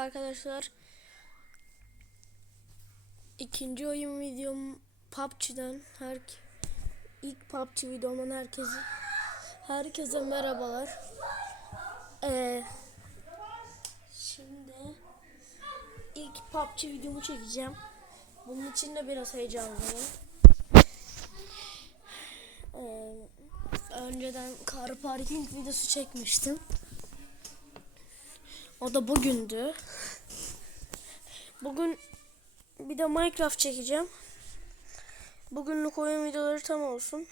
arkadaşlar. İkinci oyun videom PUBG'den her ilk PUBG videomun herkese herkese merhabalar. Ee, şimdi ilk PUBG videomu çekeceğim. Bunun için de biraz heyecanlıyım. Ee, önceden car parking videosu çekmiştim. O da bugündü. Bugün bir de Minecraft çekeceğim. Bugünlük oyun videoları tam olsun.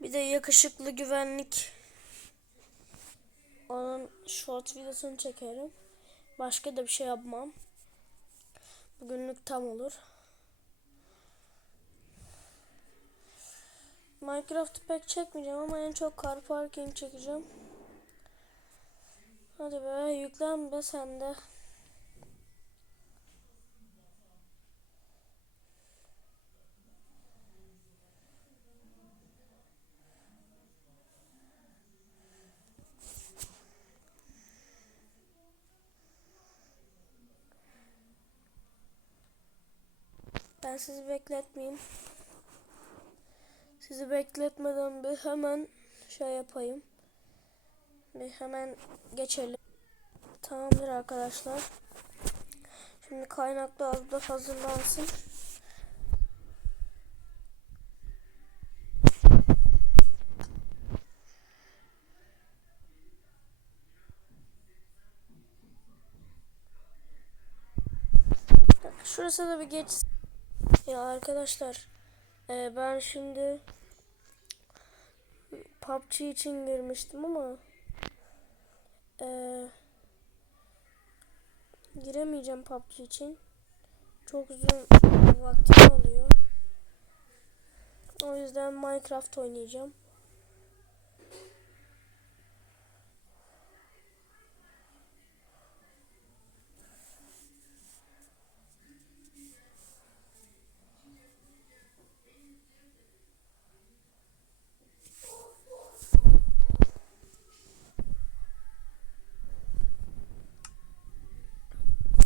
Bir de yakışıklı güvenlik onun short videosunu çekerim. Başka da bir şey yapmam. Bugünlük tam olur. Minecraft'ı pek çekmeyeceğim ama en çok car parking çekeceğim. Hadi be yüklen be sen de. Ben sizi bekletmeyeyim. Sizi bekletmeden bir hemen şey yapayım. Bir hemen geçelim. Tamamdır arkadaşlar. Şimdi kaynaklı da hazırlansın. Şurası da bir geç. Ya arkadaşlar e, ben şimdi PUBG için girmiştim ama e, giremeyeceğim PUBG için. Çok uzun vaktim alıyor. O yüzden Minecraft oynayacağım.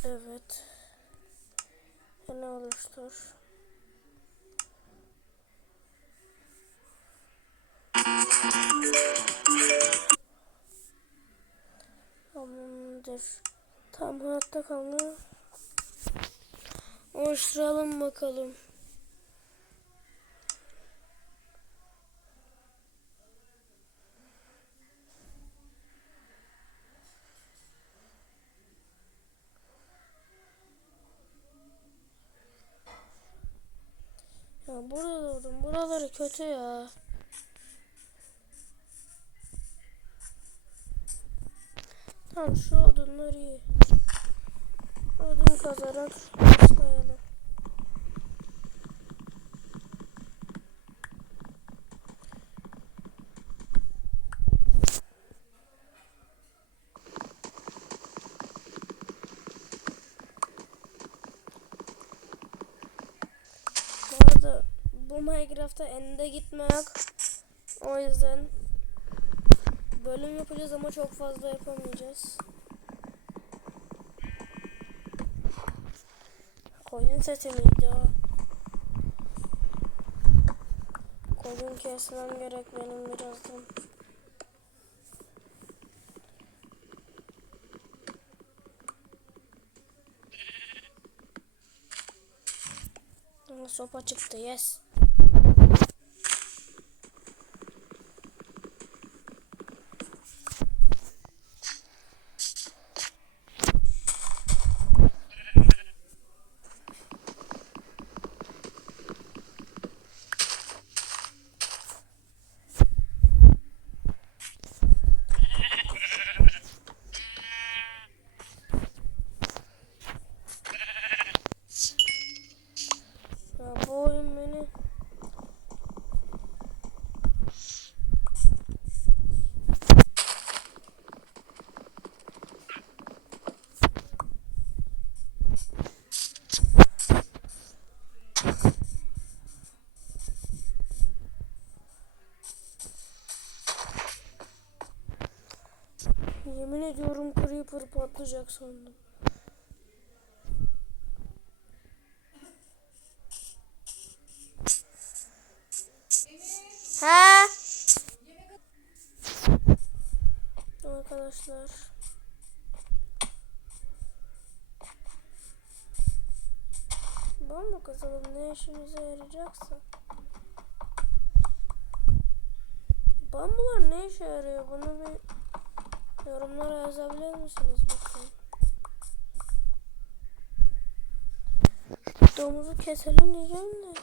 Evet. Ne oluştur? Tamamdır. Tam hayatta kalma. Oluşturalım bakalım. Ya burada doğdum. Buraları kötü ya. Tamam şu odunlar iyi. Odun kazarak başlayalım. Bu arada bu Minecraft'ta ende gitme yok. O yüzden bölüm yapacağız ama çok fazla yapamayacağız. Koyun seti miydi o? Koyun kesmem gerek benim birazdan. Sopa çıktı yes. Ya bu oyun beni Yemin ediyorum Creeper patlayacak sandım. He? Arkadaşlar. Bomba kazalım ne işimize yarayacaksa. Bambular ne işe yarıyor? Bunu bir yorumlara yazabilir misiniz lütfen? Domuzu keselim diyeceğim de.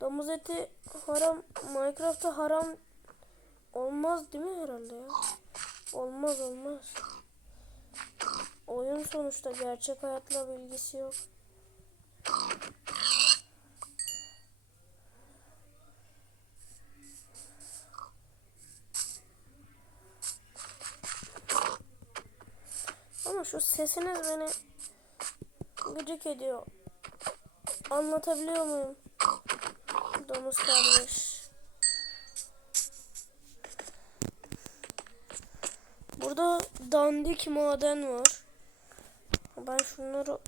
Domuz eti haram. Minecraft'ta haram olmaz değil mi herhalde ya? Olmaz olmaz. Oyun sonuçta gerçek hayatla bilgisi yok. Ama şu sesiniz beni gıcık ediyor. Anlatabiliyor muyum? Domuz kardeş. Burada dandik maden var. Ben şunları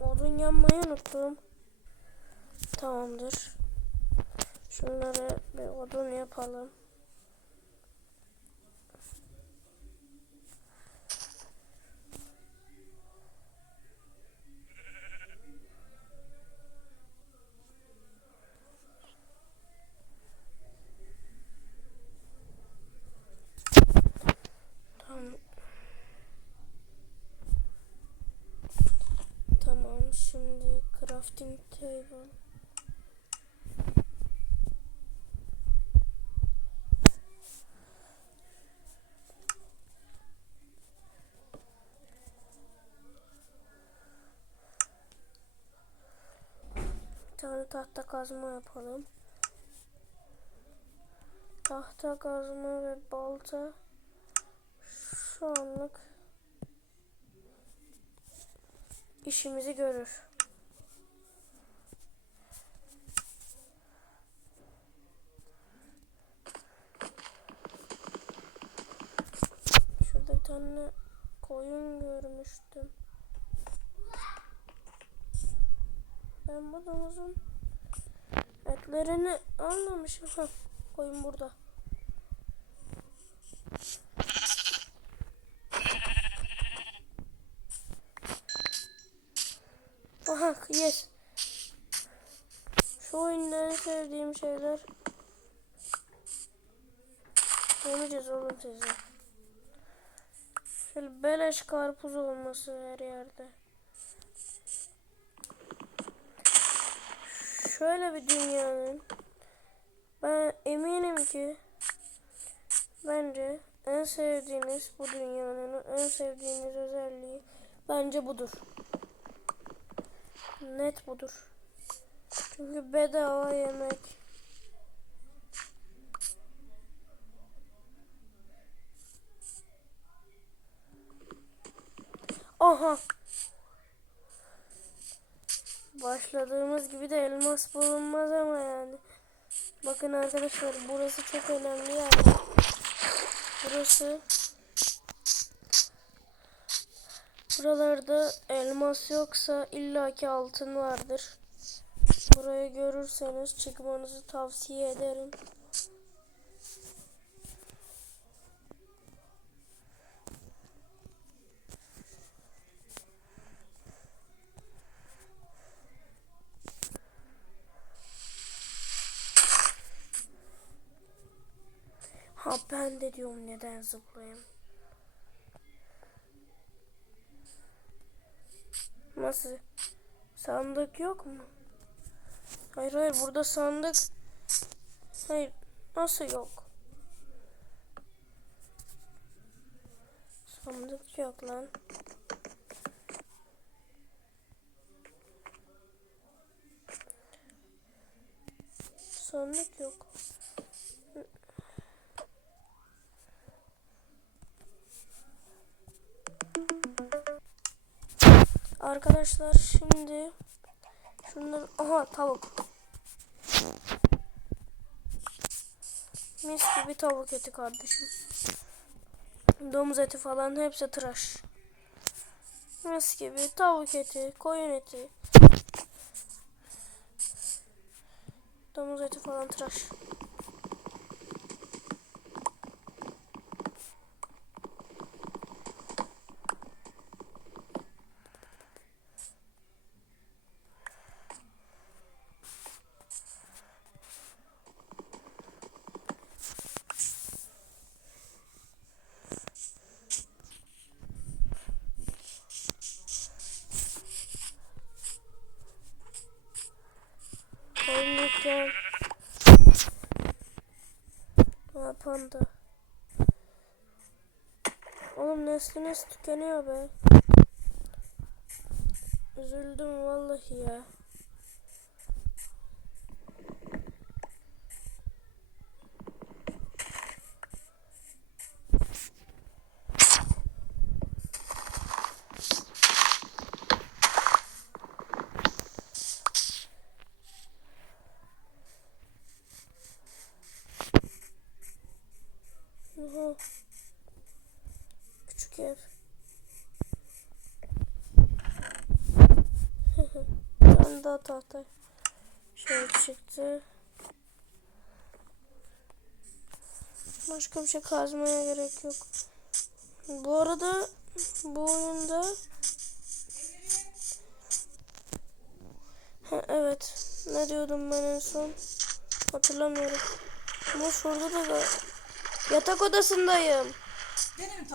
odun yanmayı unuttum. Tamamdır. Şunları bir odun yapalım. Tamam. Tamam şimdi crafting table. Bir tane tahta kazma yapalım. Tahta kazma ve balta şu anlık işimizi görür. Şurada bir tane koyun görmüştüm. Ben bu domuzun etlerini almamışım. Hah, koyun burada. Aha yes. Şu oyunda en sevdiğim şeyler. Yemeyeceğiz oğlum sizi. Şöyle beleş karpuz olması her yerde. Şöyle bir dünyanın ben eminim ki bence en sevdiğiniz bu dünyanın en sevdiğiniz özelliği bence budur. Net budur. Çünkü bedava yemek. Aha. Başladığımız gibi de elmas bulunmaz ama yani. Bakın arkadaşlar burası çok önemli yani. Burası Buralarda elmas yoksa illaki altın vardır. Burayı görürseniz çıkmanızı tavsiye ederim. Ha ben de diyorum neden zıplayayım. Nasıl? Sandık yok mu? Hayır hayır burada sandık. Hayır nasıl yok? Sandık yok lan. Sandık yok. Arkadaşlar şimdi şunları aha tavuk. Mis gibi tavuk eti kardeşim. Domuz eti falan hepsi tıraş. Mis gibi tavuk eti, koyun eti. Domuz eti falan tıraş. Koyun dükkan. Ha panda. Oğlum nesliniz tükeniyor be. Üzüldüm vallahi ya. Tane daha tahta. Şey çıktı. Başka bir şey kazmaya gerek yok. Bu arada bu oyunda ha, evet ne diyordum ben en son hatırlamıyorum. Ama şurada da yatak odasındayım. Gene mi